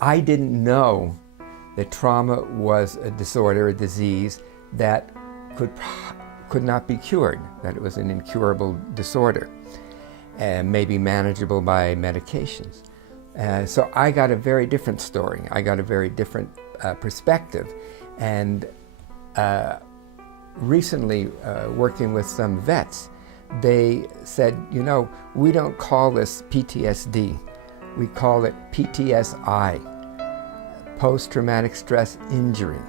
I didn't know that trauma was a disorder, a disease that could not be cured, that it was an incurable disorder and maybe manageable by medications. So I got a very different story. I got a very different perspective. And recently, working with some vets, they said, you know, we don't call this PTSD. We call it PTSI, post-traumatic stress injury.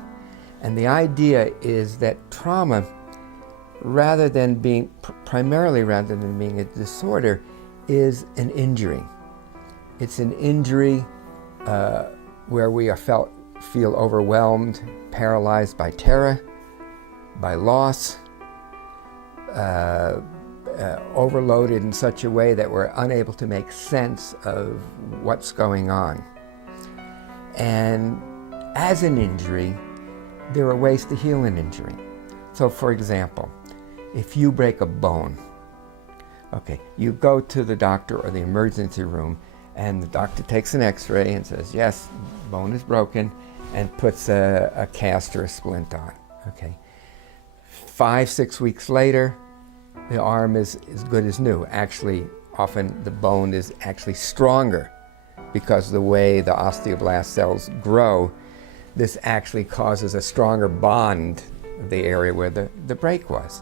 And the idea is that trauma, primarily rather than being a disorder, is an injury. It's an injury where we feel overwhelmed, paralyzed by terror, by loss, overloaded in such a way that we're unable to make sense of what's going on. And as an injury, there are ways to heal an injury. So for example, if you break a bone, okay, you go to the doctor or the emergency room and the doctor takes an x-ray and says, yes, bone is broken, and puts a cast or a splint on, okay. 5-6 weeks later, the arm is as good as new. Actually, often the bone is actually stronger because the way the osteoblast cells grow, this actually causes a stronger bond of the area where the break was.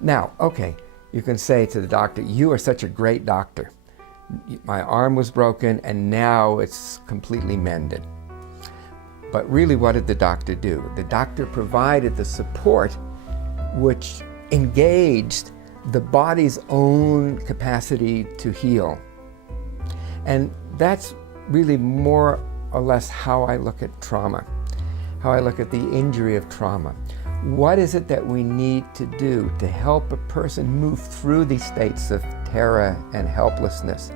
Now, okay, you can say to the doctor, you are such a great doctor. My arm was broken and now it's completely mended. But really, what did the doctor do? The doctor provided the support which engaged the body's own capacity to heal. And that's really more or less how I look at trauma, how I look at the injury of trauma. What is it that we need to do to help a person move through these states of terror and helplessness,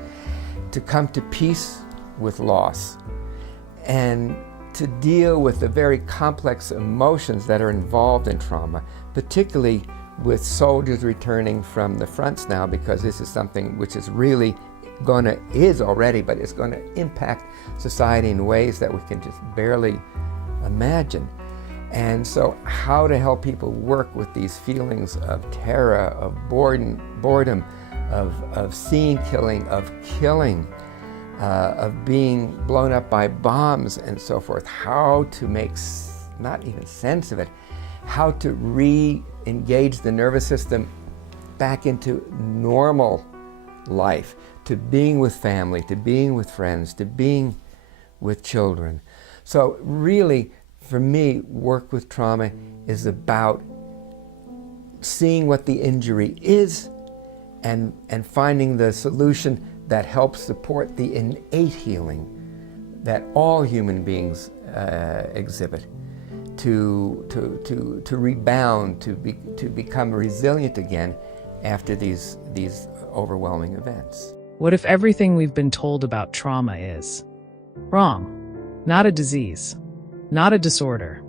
to come to peace with loss, and to deal with the very complex emotions that are involved in trauma, particularly with soldiers returning from the fronts now, because this is something which is really already, but it's going to impact society in ways that we can just barely imagine. And so how to help people work with these feelings of terror, of boredom, of seeing killing, of killing, of being blown up by bombs and so forth, how to make not even sense of it, how to re-engage the nervous system back into normal life, to being with family, to being with friends, to being with children. So really, for me, work with trauma is about seeing what the injury is and finding the solution that helps support the innate healing that all human beings exhibit, to rebound, to become resilient again after these overwhelming events. What if everything we've been told about trauma is wrong? Not a disease, not a disorder,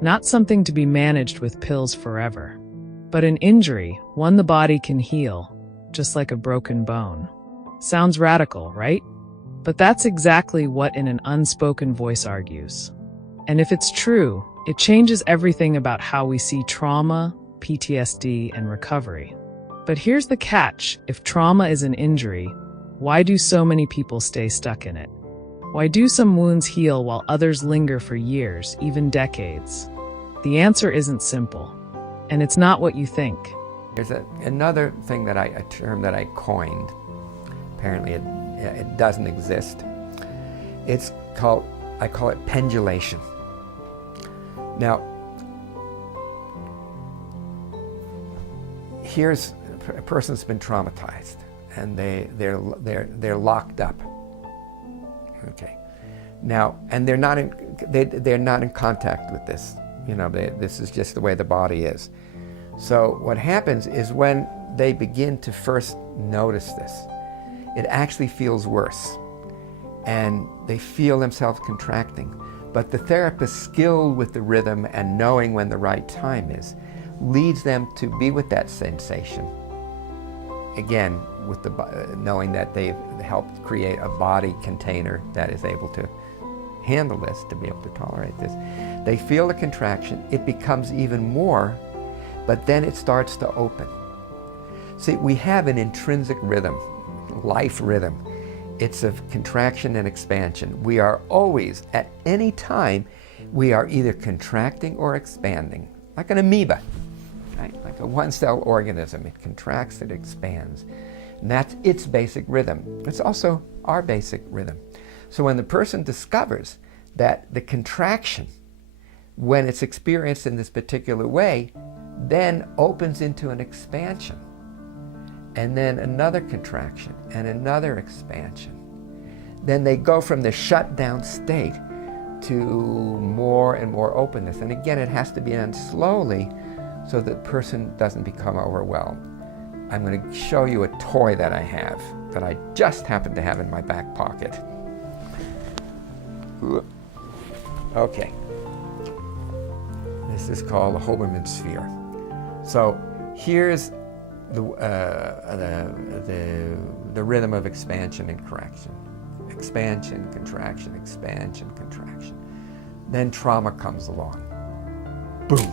not something to be managed with pills forever, but an injury, one the body can heal, just like a broken bone. Sounds radical, right? But that's exactly what in an unspoken voice argues. And if it's true, it changes everything about how we see trauma, PTSD, and recovery. But here's the catch. If trauma is an injury, why do so many people stay stuck in it? Why do some wounds heal while others linger for years, even decades? The answer isn't simple, and it's not what you think. There's another thing a term that I coined. Apparently it doesn't exist. I call it pendulation. Now, here's a person's been traumatized and they're locked up. Okay. Now, and they're not in contact with this. You know, this is just the way the body is. So what happens is when they begin to first notice this, it actually feels worse, and they feel themselves contracting. But the therapist, skilled with the rhythm and knowing when the right time is, leads them to be with that sensation. Again, with knowing that they've helped create a body container that is able to handle this, to be able to tolerate this. They feel the contraction, it becomes even more, but then it starts to open. See, we have an intrinsic rhythm, life rhythm. It's of contraction and expansion. We are always, at any time, we are either contracting or expanding, like an amoeba, right? Like a one-cell organism. It contracts, it expands. And that's its basic rhythm. It's also our basic rhythm. So when the person discovers that the contraction, when it's experienced in this particular way, then opens into an expansion, and then another contraction and another expansion, then they go from the shut down state to more and more openness. And again, it has to be done slowly so that the person doesn't become overwhelmed. I'm going to show you a toy that I have, that I just happen to have in my back pocket. Okay. This is called a Hoberman sphere. So here's the rhythm of expansion and contraction. Expansion, contraction, expansion, contraction. Then trauma comes along. Boom,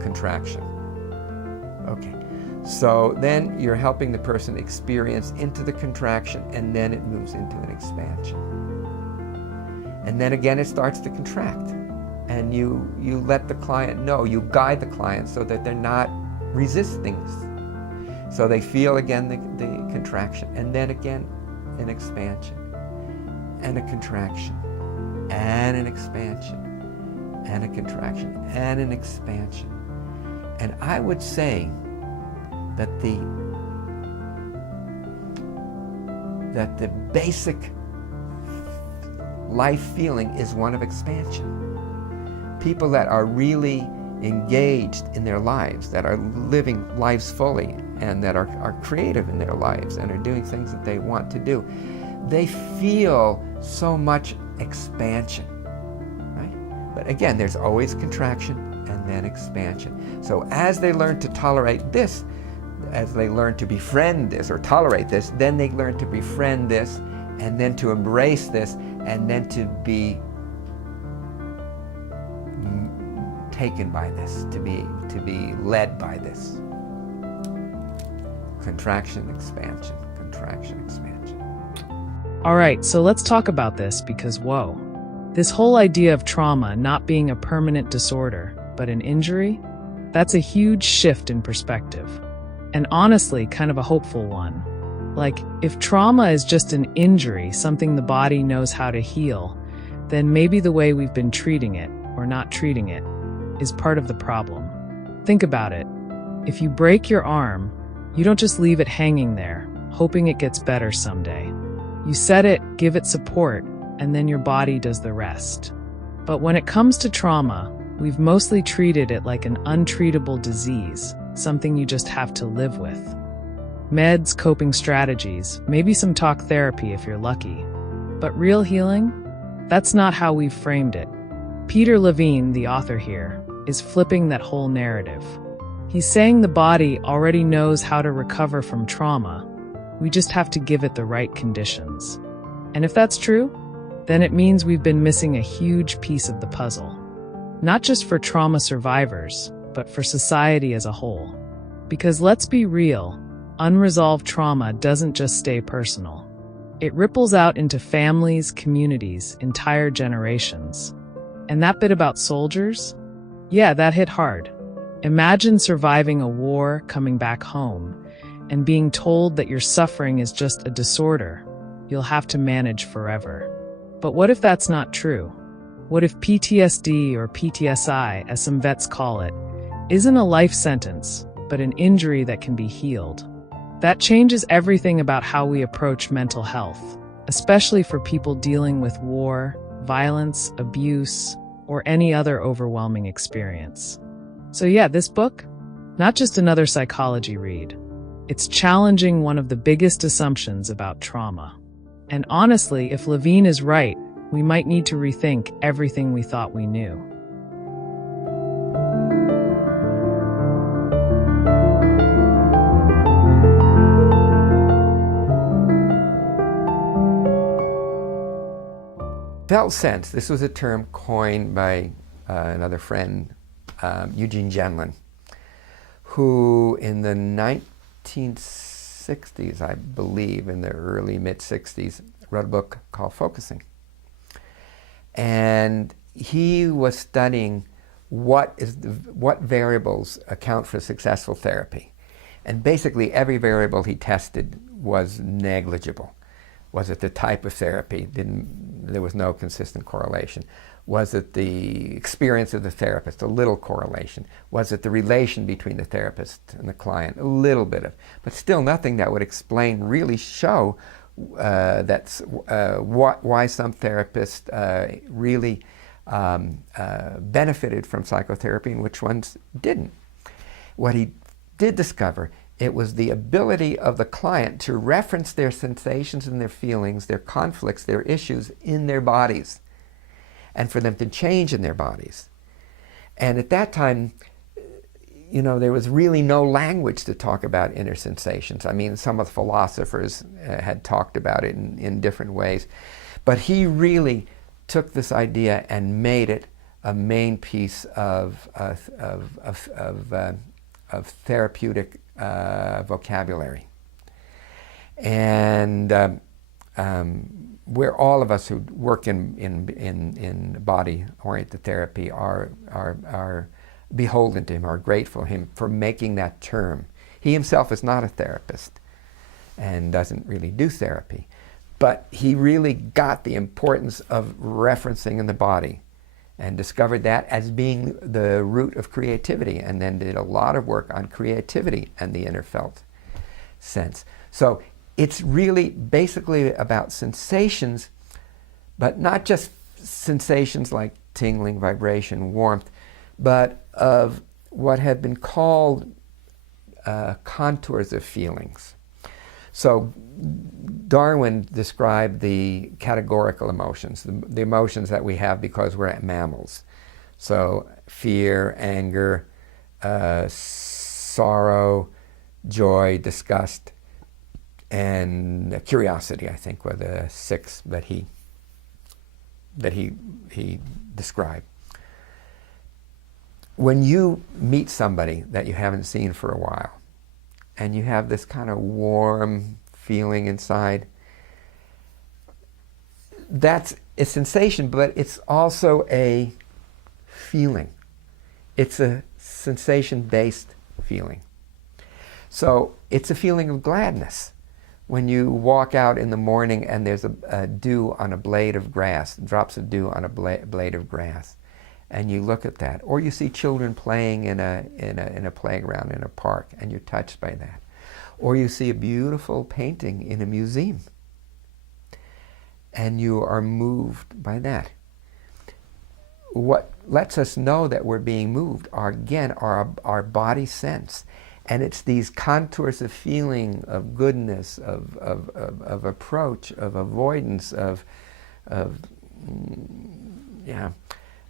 contraction. Okay, so then you're helping the person experience into the contraction, and then it moves into an expansion. And then again it starts to contract. And you let the client know, you guide the client so that they're not resisting. So they feel again the contraction, and then again an expansion, and a contraction, and an expansion, and a contraction, and an expansion. And I would say that the basic life feeling is one of expansion. People that are really engaged in their lives, that are living lives fully, and that are creative in their lives and are doing things that they want to do, they feel so much expansion, right? But again, there's always contraction and then expansion. So as they learn to tolerate this, as they learn to befriend this or tolerate this, then they learn to befriend this, and then to embrace this, and then to be taken by this, to be led by this. Contraction, expansion, contraction, expansion. All right, so let's talk about this because, whoa, this whole idea of trauma not being a permanent disorder, but an injury, that's a huge shift in perspective. And honestly, kind of a hopeful one. Like, if trauma is just an injury, something the body knows how to heal, then maybe the way we've been treating it, or not treating it, is part of the problem. Think about it. If you break your arm, you don't just leave it hanging there, hoping it gets better someday. You set it, give it support, and then your body does the rest. But when it comes to trauma, we've mostly treated it like an untreatable disease, something you just have to live with. Meds, coping strategies, maybe some talk therapy if you're lucky. But real healing? That's not how we've framed it. PeterLevine, the author here, is flipping that whole narrative. He's saying the body already knows how to recover from trauma. We just have to give it the right conditions. And if that's true, then it means we've been missing a huge piece of the puzzle. Not just for trauma survivors, but for society as a whole. Because let's be real, unresolved trauma doesn't just stay personal. It ripples out into families, communities, entire generations. And that bit about soldiers? Yeah, that hit hard. Imagine surviving a war, coming back home, and being told that your suffering is just a disorder you'll have to manage forever. But what if that's not true? What if PTSD, or PTSI, as some vets call it, isn't a life sentence, but an injury that can be healed? That changes everything about how we approach mental health, especially for people dealing with war, violence, abuse, or any other overwhelming experience. So yeah, this book, not just another psychology read. It's challenging one of the biggest assumptions about trauma. And honestly, if Levine is right, we might need to rethink everything we thought we knew. Felt sense, this was a term coined by another friend, Eugene Genlin, who in the 1960s, I believe, in the early mid-60s, wrote a book called Focusing. And he was studying what variables account for successful therapy. And basically every variable he tested was negligible. Was it the type of therapy? There was no consistent correlation. Was it the experience of the therapist? A little correlation. Was it the relation between the therapist and the client? A little bit of, but still nothing that would explain, really show why some therapists really benefited from psychotherapy and which ones didn't. What he did discover, it was the ability of the client to reference their sensations and their feelings, their conflicts, their issues in their bodies, and for them to change in their bodies. And at that time, you know, there was really no language to talk about inner sensations. I mean, some of the philosophers had talked about it in different ways, but he really took this idea and made it a main piece of therapeutic vocabulary. And where all of us who work in body-oriented therapy are beholden to him, are grateful to him for making that term. He himself is not a therapist and doesn't really do therapy, but he really got the importance of referencing in the body and discovered that as being the root of creativity, and then did a lot of work on creativity and the inner felt sense. So it's really basically about sensations, but not just sensations like tingling, vibration, warmth, but of what have been called contours of feelings. So Darwin described the categorical emotions, the emotions that we have because we're mammals. So fear, anger, sorrow, joy, disgust, and curiosity, I think, were the six that he described. When you meet somebody that you haven't seen for a while, and you have this kind of warm feeling inside, that's a sensation, but it's also a feeling. It's a sensation-based feeling. So it's a feeling of gladness. When you walk out in the morning and there's a dew on a blade of grass, drops of dew on a blade of grass, and you look at that, or you see children playing in a playground in a park, and you're touched by that, or you see a beautiful painting in a museum, and you are moved by that. What lets us know that we're being moved are, again, our body sense, and it's these contours of feeling, of goodness, of approach, of avoidance,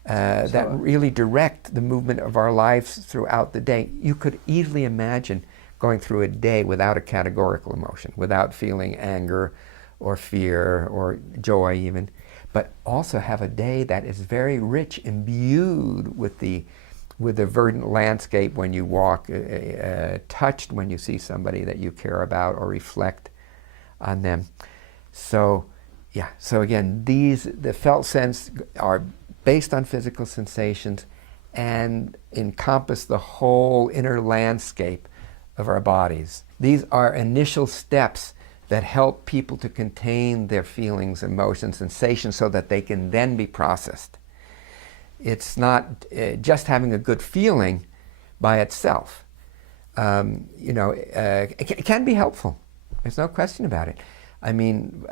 that really direct the movement of our lives throughout the day. You could easily imagine going through a day without a categorical emotion, without feeling anger or fear or joy even, but also have a day that is very rich, imbued with the verdant landscape when you walk, touched when you see somebody that you care about or reflect on them. So, yeah, so again, the felt sense are based on physical sensations and encompass the whole inner landscape of our bodies. These are initial steps that help people to contain their feelings, emotions, sensations so that they can then be processed. It's not just having a good feeling by itself. It can be helpful. There's no question about it. I mean,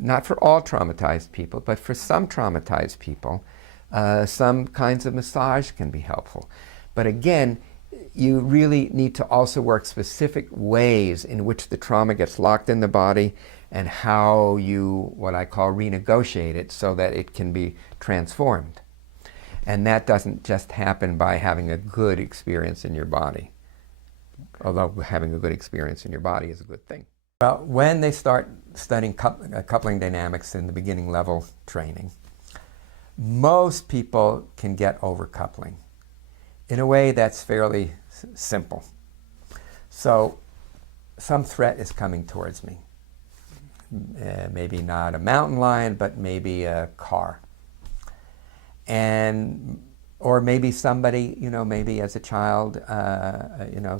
not for all traumatized people, but for some traumatized people, some kinds of massage can be helpful. But again, you really need to also work specific ways in which the trauma gets locked in the body and how you, what I call, renegotiate it so that it can be transformed. And that doesn't just happen by having a good experience in your body, although having a good experience in your body is a good thing. Well, when they start studying coupling dynamics in the beginning level training, most people can get over coupling in a way that's fairly simple. So some threat is coming towards me. Maybe not a mountain lion, but maybe a car. Or maybe somebody, maybe as a child,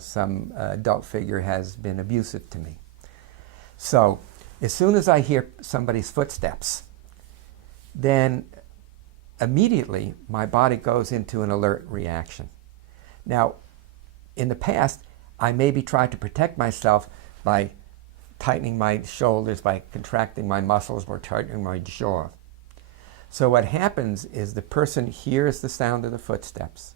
some adult figure has been abusive to me. So as soon as I hear somebody's footsteps, then immediately my body goes into an alert reaction. Now, in the past, I maybe tried to protect myself by tightening my shoulders, by contracting my muscles, or tightening my jaw. So what happens is the person hears the sound of the footsteps,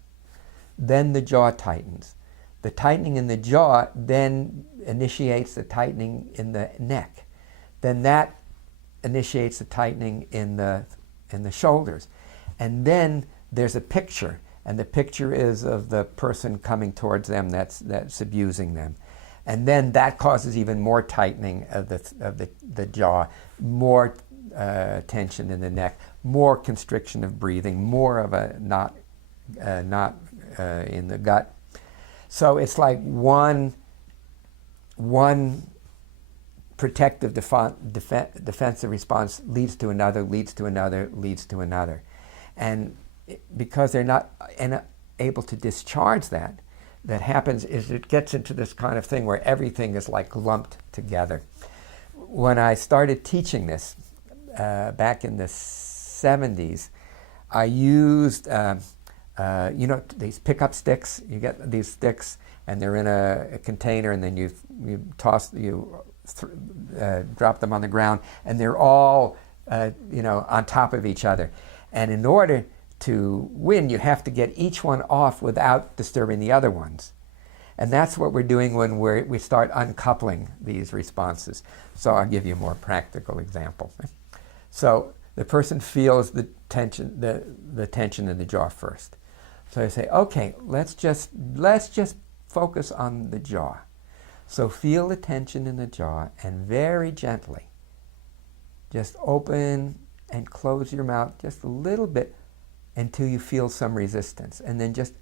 then the jaw tightens. The tightening in the jaw then initiates the tightening in the neck. Then that initiates the tightening in the shoulders. And then there's a picture, and the picture is of the person coming towards them that's abusing them. And then that causes even more tightening of the jaw, more tension in the neck, more constriction of breathing, more of a knot in the gut. So it's like one protective defensive response leads to another, leads to another, leads to another. And because they're not able to discharge that happens is it gets into this kind of thing where everything is like lumped together. When I started teaching this back in the 70s, I used these pickup sticks. You get these sticks, and they're in a container, and then you drop them on the ground, and they're all on top of each other. And in order to win, you have to get each one off without disturbing the other ones. And that's what we're doing when we start uncoupling these responses. So I'll give you a more practical example. So the person feels the tension in the jaw first. So I say, okay, let's just focus on the jaw. So feel the tension in the jaw, and very gently just open and close your mouth just a little bit until you feel some resistance. And then just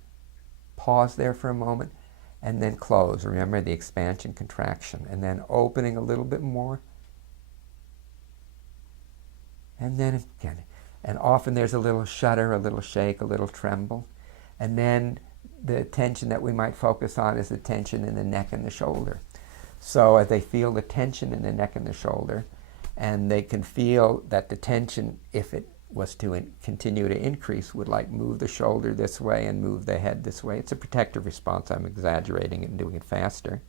pause there for a moment and then close. Remember the expansion, contraction, and then opening a little bit more. And then again. And often there's a little shudder, a little shake, a little tremble. And then the tension that we might focus on is the tension in the neck and the shoulder. So as they feel the tension in the neck and the shoulder, and they can feel that the tension, if it was to continue to increase, would like move the shoulder this way and move the head this way. It's a protective response. I'm exaggerating it and doing it faster.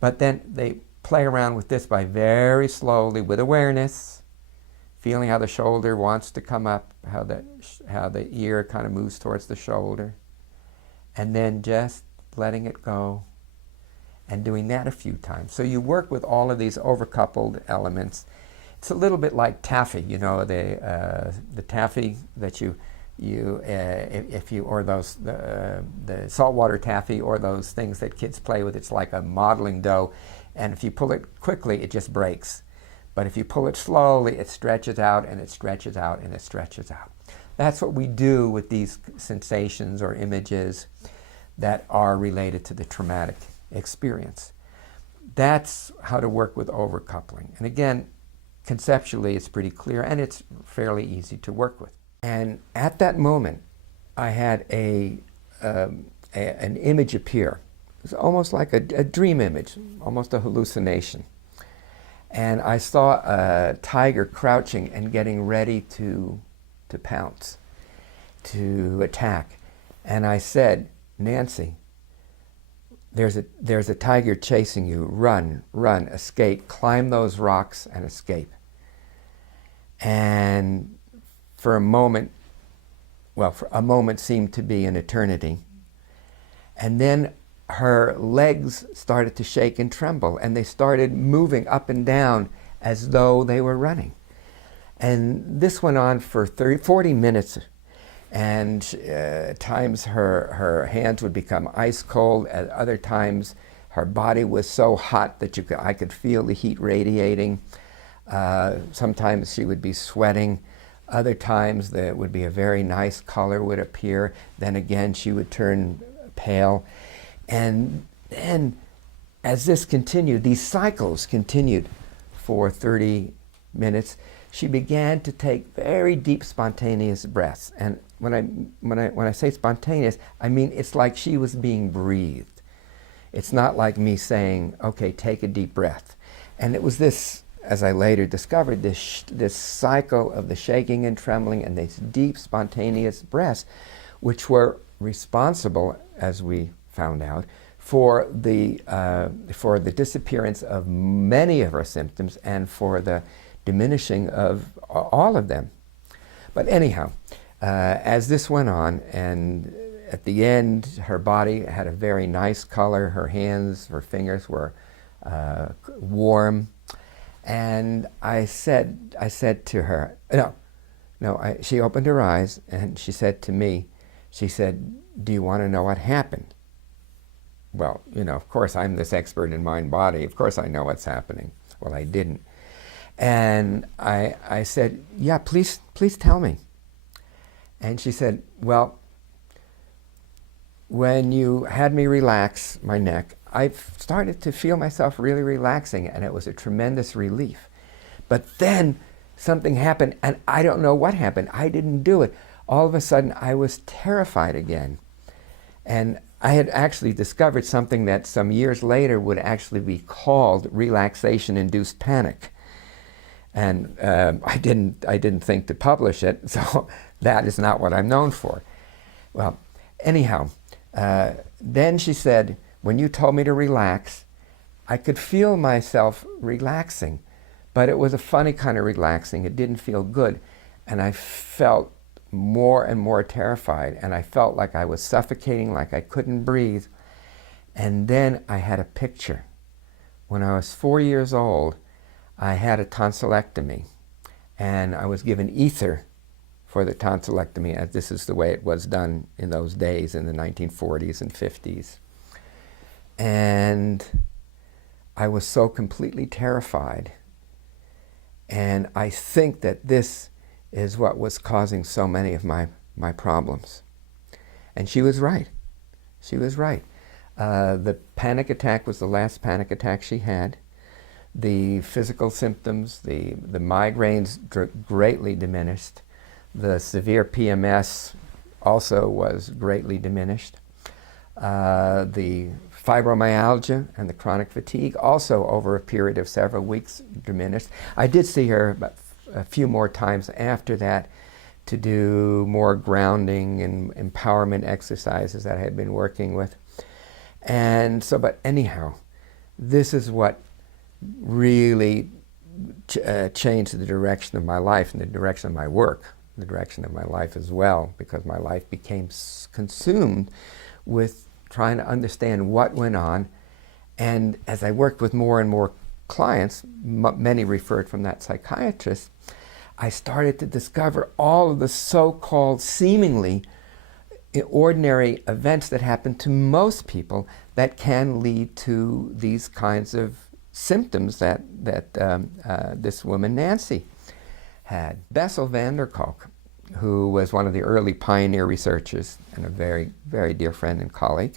But then they play around with this by very slowly, with awareness, feeling how the shoulder wants to come up, how the ear kind of moves towards the shoulder, and then just letting it go and doing that a few times. So you work with all of these overcoupled elements. It's a little bit like taffy, the taffy that or the saltwater taffy, or those things that kids play with. It's like a modeling dough, and if you pull it quickly, it just breaks. But if you pull it slowly, it stretches out and it stretches out and it stretches out. That's what we do with these sensations or images that are related to the traumatic experience. That's how to work with overcoupling. And again, conceptually, it's pretty clear, and it's fairly easy to work with. And at that moment, I had an image appear. It was almost like a dream image, almost a hallucination. And I saw a tiger crouching and getting ready to pounce, to attack. And I said, Nancy, there's a tiger chasing you. Run, escape, climb those rocks and escape. And for a moment seemed to be an eternity. And then her legs started to shake and tremble, and they started moving up and down as though they were running. And this went on for 40 minutes. And at times her hands would become ice cold. At other times Her body was so hot that I could feel the heat radiating. Sometimes she would be sweating. Other times there would be a very nice color would appear. Then again, she would turn pale. And then as this continued, these cycles continued for 30 minutes, she began to take very deep spontaneous breaths. And when I say spontaneous, I mean it's like she was being breathed. It's not like me saying, okay, take a deep breath. And it was this, as I later discovered, this cycle of the shaking and trembling and these deep spontaneous breaths, which were responsible, as we found out, for the disappearance of many of her symptoms and for the diminishing of all of them. But anyhow, as this went on, and at the end, her body had a very nice color. Her hands, her fingers were warm. And I said to her, she opened her eyes and she said to me, she said, "Do you want to know what happened?" Well, of course, I'm this expert in mind-body. Of course I know what's happening. Well, I didn't. And I said, "Yeah, please tell me." And she said, "Well, when you had me relax my neck, I started to feel myself really relaxing, and it was a tremendous relief. But then something happened, and I don't know what happened. I didn't do it. All of a sudden, I was terrified again. And I had actually discovered something that some years later would actually be called relaxation-induced panic. And I didn't think to publish it, so that is not what I'm known for. Well, anyhow, then she said, when you told me to relax, I could feel myself relaxing, but it was a funny kind of relaxing. It didn't feel good, and I felt more and more terrified, and I felt like I was suffocating, like I couldn't breathe. And then I had a picture. When I was 4 years old, I had a tonsillectomy, and I was given ether for the tonsillectomy, as this is the way it was done in those days in the 1940s and 50s. And I was so completely terrified. And I think that this is what was causing so many of my problems. And she was right. She was right. The panic attack was the last panic attack she had. The physical symptoms, the migraines greatly diminished. The severe PMS also was greatly diminished. The fibromyalgia and the chronic fatigue also over a period of several weeks diminished. I did see her about a few more times after that to do more grounding and empowerment exercises that I had been working with. And so, but anyhow, this is what really changed the direction of my life and the direction of my work, the direction of my life as well, because my life became consumed with trying to understand what went on. And as I worked with more and more clients, many referred from that psychiatrist, I started to discover all of the so-called seemingly ordinary events that happen to most people that can lead to these kinds of symptoms that this woman Nancy had. Bessel van der Kolk, who was one of the early pioneer researchers and a very, very dear friend and colleague,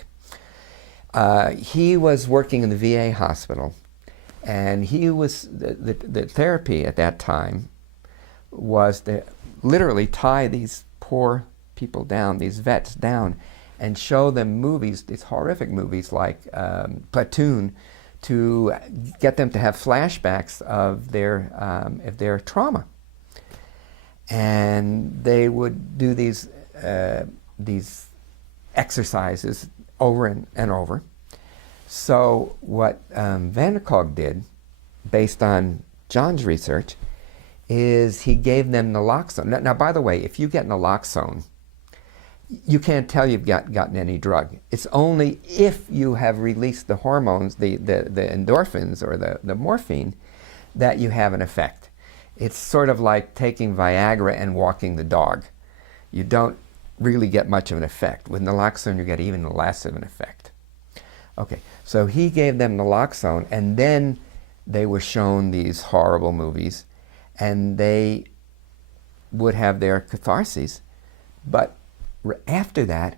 he was working in the VA hospital, and he was the therapy at that time was to literally tie these poor people down, these vets down, and show them movies, these horrific movies like Platoon, to get them to have flashbacks of their trauma. And they would do these exercises over and over. So what Van der Kolk did, based on John's research, is he gave them naloxone. Now, by the way, if you get naloxone, you can't tell you've gotten any drug. It's only if you have released the hormones, the endorphins or the morphine, that you have an effect. It's sort of like taking Viagra and walking the dog. You don't really get much of an effect. With naloxone, you get even less of an effect. Okay, so he gave them naloxone, and then they were shown these horrible movies, and they would have their catharses. But after that,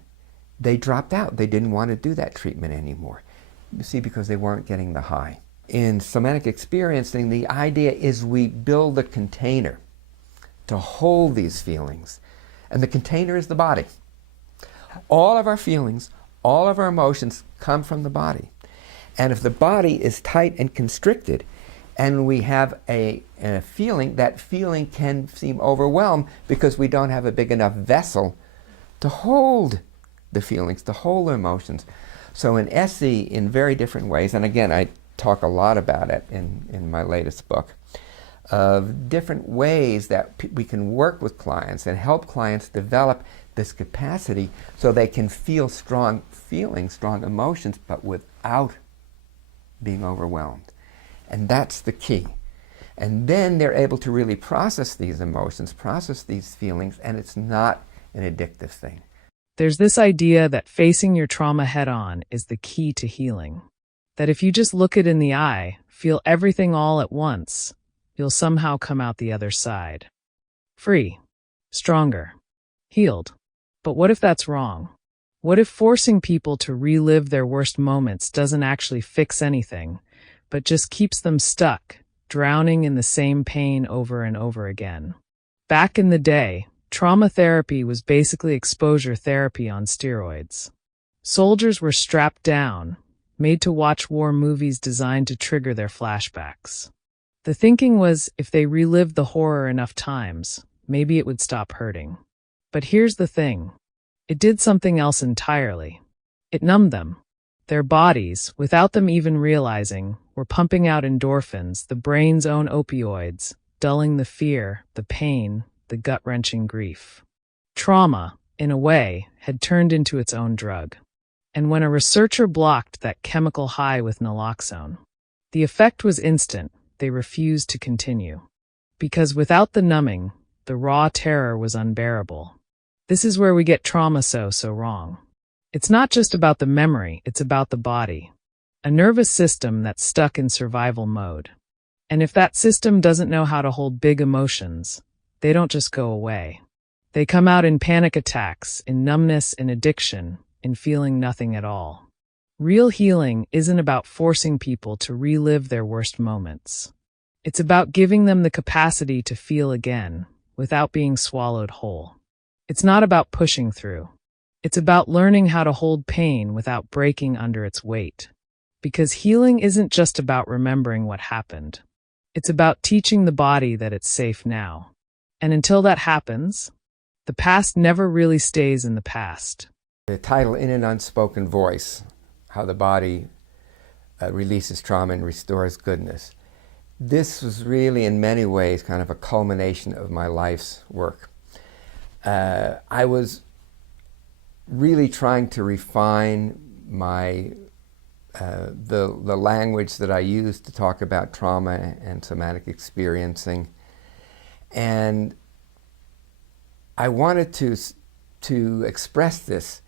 they dropped out. They didn't want to do that treatment anymore. You see, because they weren't getting the high. In somatic experiencing, the idea is we build a container to hold these feelings. And the container is the body. All of our feelings, all of our emotions come from the body. And if the body is tight and constricted, and we have a feeling, that feeling can seem overwhelmed because we don't have a big enough vessel to hold the feelings, to hold the emotions. So in SE, in very different ways, and again, I talk a lot about it in my latest book, of different ways that we can work with clients and help clients develop this capacity so they can feel strong feelings, strong emotions, but without being overwhelmed. And that's the key. And then they're able to really process these emotions, process these feelings, and it's not an addictive thing. There's this idea that facing your trauma head-on is the key to healing. That if you just look it in the eye, feel everything all at once, you'll somehow come out the other side. Free, stronger, healed. But what if that's wrong? What if forcing people to relive their worst moments doesn't actually fix anything, but just keeps them stuck, drowning in the same pain over and over again? Back in the day, trauma therapy was basically exposure therapy on steroids. Soldiers were strapped down, made to watch war movies designed to trigger their flashbacks. The thinking was if they relived the horror enough times, maybe it would stop hurting. But here's the thing. It did something else entirely. It numbed them. Their bodies, without them even realizing, were pumping out endorphins, the brain's own opioids, dulling the fear, the pain, the gut-wrenching grief. Trauma, in a way, had turned into its own drug. And when a researcher blocked that chemical high with naloxone, the effect was instant. They refused to continue. Because without the numbing, the raw terror was unbearable. This is where we get trauma so wrong. It's not just about the memory, it's about the body. A nervous system that's stuck in survival mode. And if that system doesn't know how to hold big emotions, they don't just go away. They come out in panic attacks, in numbness, in addiction, in feeling nothing at all. Real healing isn't about forcing people to relive their worst moments. It's about giving them the capacity to feel again, without being swallowed whole. It's not about pushing through. It's about learning how to hold pain without breaking under its weight. Because healing isn't just about remembering what happened. It's about teaching the body that it's safe now. And until that happens, the past never really stays in the past. The title, In an Unspoken Voice, how the body releases trauma and restores goodness. This was really, in many ways, kind of a culmination of my life's work. I was really trying to refine my the language that I use to talk about trauma and somatic experiencing, and I wanted to express this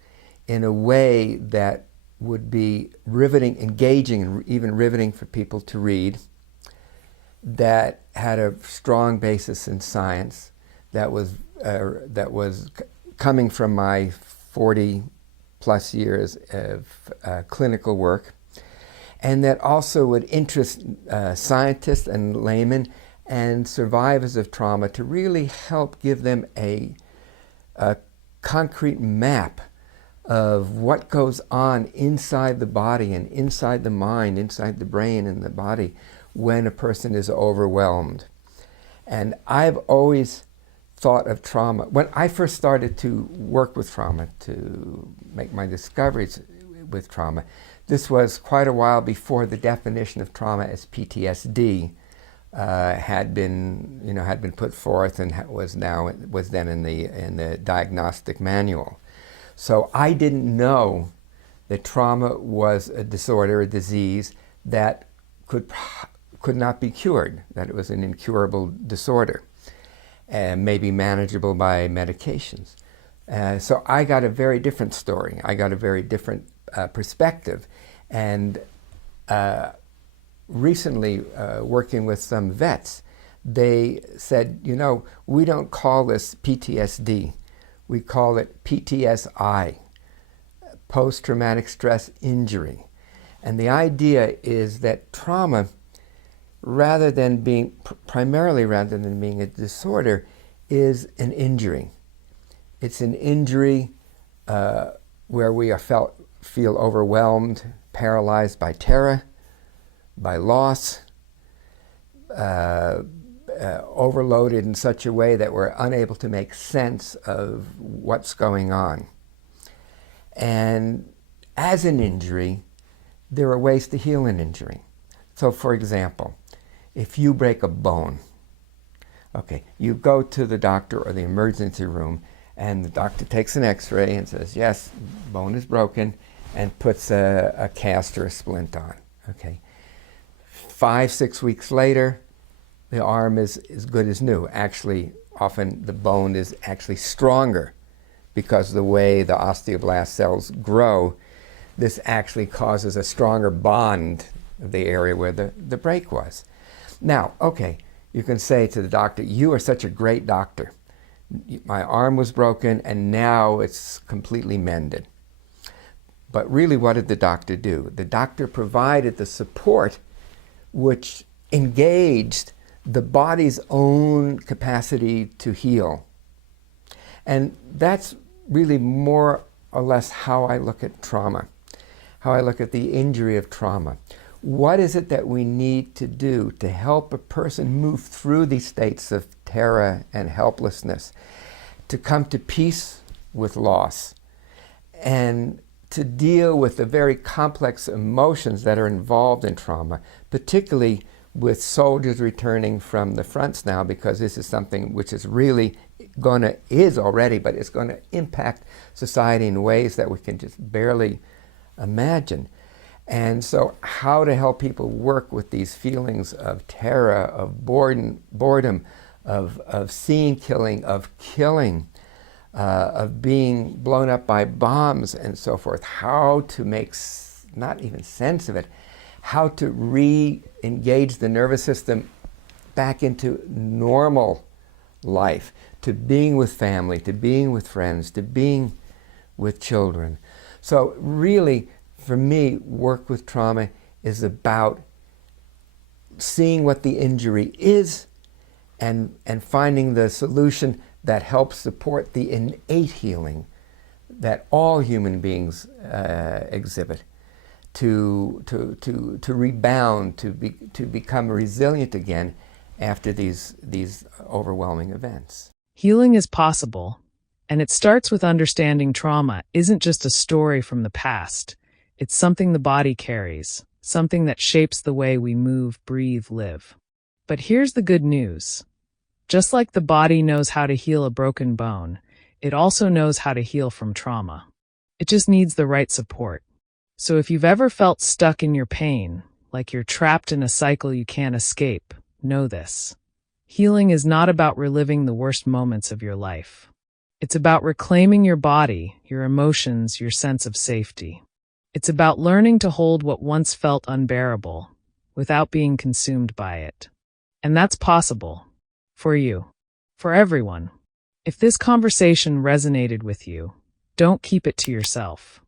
in a way that would be riveting, engaging, and even riveting for people to read, that had a strong basis in science, that was coming from my 40 plus years of clinical work, and that also would interest scientists and laymen and survivors of trauma to really help give them a concrete map of what goes on inside the body and inside the mind, inside the brain and the body when a person is overwhelmed. And I've always thought of trauma. When I first started to work with trauma, to make my discoveries with trauma, this was quite a while before the definition of trauma as PTSD had been put forth and was then in the diagnostic manual. So I didn't know that trauma was a disorder, a disease that could not be cured, that it was an incurable disorder, and maybe manageable by medications. So I got a very different story. I got a very different perspective. And recently, working with some vets, they said, you know, we don't call this PTSD. We call it PTSI, post-traumatic stress injury. And the idea is that trauma, primarily rather than being a disorder, is an injury. It's an injury where we feel overwhelmed, paralyzed by terror, by loss, overloaded in such a way that we're unable to make sense of what's going on. And as an injury, there are ways to heal an injury. So for example, if you break a bone, okay, you go to the doctor or the emergency room, and the doctor takes an x-ray and says, yes, bone is broken, and puts a cast or a splint on. Okay. 5-6 weeks later, the arm is as good as new. Actually, often the bone is actually stronger because the way the osteoblast cells grow, this actually causes a stronger bond of the area where the break was. Now, okay, you can say to the doctor, you are such a great doctor. My arm was broken and now it's completely mended. But really, what did the doctor do? The doctor provided the support which engaged the body's own capacity to heal. And that's really more or less how I look at trauma, how I look at the injury of trauma. What is it that we need to do to help a person move through these states of terror and helplessness, to come to peace with loss, and to deal with the very complex emotions that are involved in trauma, particularly with soldiers returning from the fronts now, because this is something which is really is already, but it's going to impact society in ways that we can just barely imagine. And so how to help people work with these feelings of terror, of boredom, of seeing killing, of killing, of being blown up by bombs and so forth, how to make not even sense of it, how to re-engage the nervous system back into normal life, to being with family, to being with friends, to being with children. So really, for me, work with trauma is about seeing what the injury is and finding the solution that helps support the innate healing that all human beings exhibit, to rebound, to become resilient again after these overwhelming events. Healing is possible, and it starts with understanding trauma isn't just a story from the past. It's something the body carries, something that shapes the way we move, breathe, live. But here's the good news. Just like the body knows how to heal a broken bone, it also knows how to heal from trauma. It just needs the right support. So if you've ever felt stuck in your pain, like you're trapped in a cycle you can't escape, know this. Healing is not about reliving the worst moments of your life. It's about reclaiming your body, your emotions, your sense of safety. It's about learning to hold what once felt unbearable without being consumed by it. And that's possible. For you. For everyone. If this conversation resonated with you, don't keep it to yourself.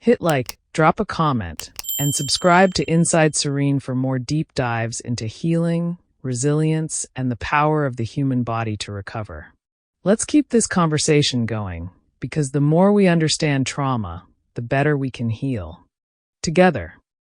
Hit like, drop a comment, and subscribe to Inside Serene for more deep dives into healing, resilience, and the power of the human body to recover. Let's keep this conversation going, because the more we understand trauma, the better we can heal. Together.